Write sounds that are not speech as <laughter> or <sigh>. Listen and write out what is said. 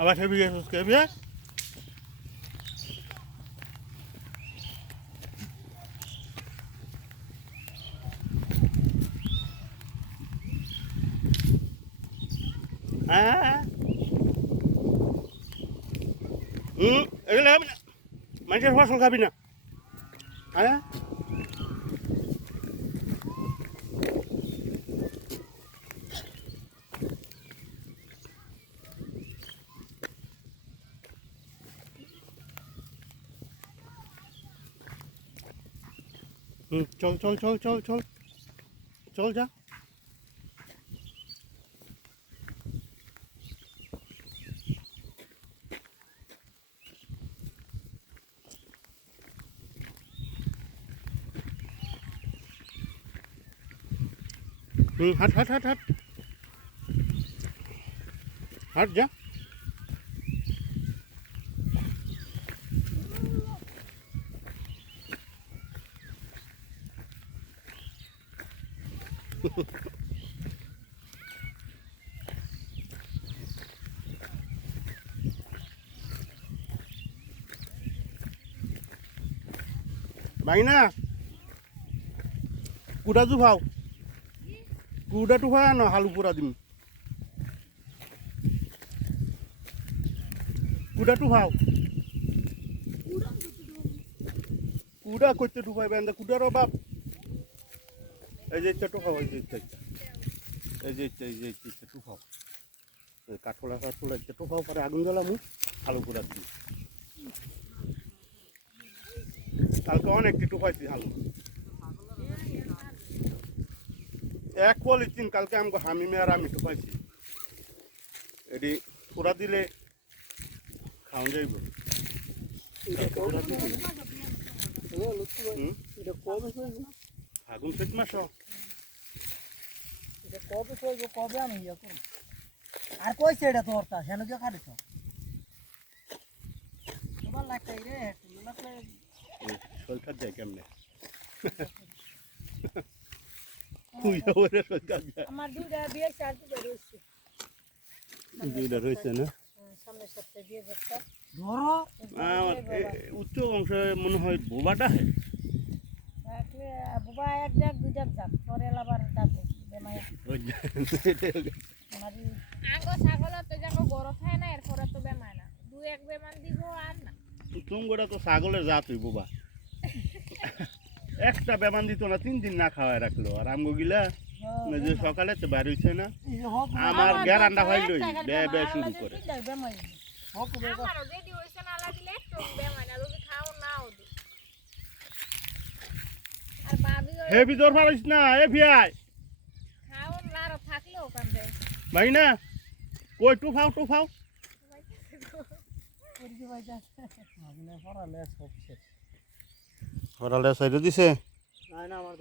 আবার সে বিয়ে সুস্কে বিয়ে হ্যাঁ। হুম, এগুলো খাবি না। মানুষের ফসল খাবি না। হ্যাঁ? Ừ, chol chol chol chol chol. Chol ra. Ừ, hắt hắt hắt hắt. Hắt ra. <laughs> ভাই না কুটা জু ভাও কুটা টু ভাই না হালু পুরা দিম। কুটা টু ভাও কুটা করতে টু ভাই বেন্দা কুটার বাপ এই যে ইচ্ছা টু খাও এই যে এই যে এই যে ইচ্ছা ইচ্ছা টু খাও। এই কাঠোলা কাঠোলা ইচ্ছা টু খাও পরে আগুন জ্বালামু আলু পুরা দিই কালকে অনেক টিটু পাইছি হালু এক পলিথিন কালকে আমাকে হামিমে আর আমি পাইছি এটি পুরা দিলে খাওয়া যাইব। আগুন চৈত মাস কবে চলবে কবে আমি ইয়ে আর কইছে এটা তোর তা। হেন কে খাড়িছ তোমার লাগতাই রে লাগলে যায় কেমনে? আমার দুইটা বিয়ে চার দুটো রয়েছে দুইটা রয়েছে না? সামনের সপ্তাহে বিয়ে করতে। ধরো। উচ্চ অংশে মনে হয় বোবাটা হয় বাবা এক ডাক দুই ডাক যাক। পরে আবার ডাকবো বেমায়া ওই যে- আমার <laughs> আঙ্গ ছাগল তো যাকো গরম খায় না এরপরে তো বেমায় না। দুই এক বেমান দিব আর না। তুমগোটা তো ছাগলের জাত হইব বা একটা বেমান দিত না তিন দিন না খাওয়ায় রাখল। আর আমগো গিলা যে সকালে তো বার হইছে না আমার গ্যারান্ডা হয় লই বে বে শুরু করে। আমারও যদি হইছে না লাগিলে একটু বেমায় না। যদি খাও না ওদি আর বাবি হে ভিতর পারিস না এ ভিয়াই করবি বাজা আগুনে পড়ালে সব শেষ। হরালে সাইড দিছে না না আমার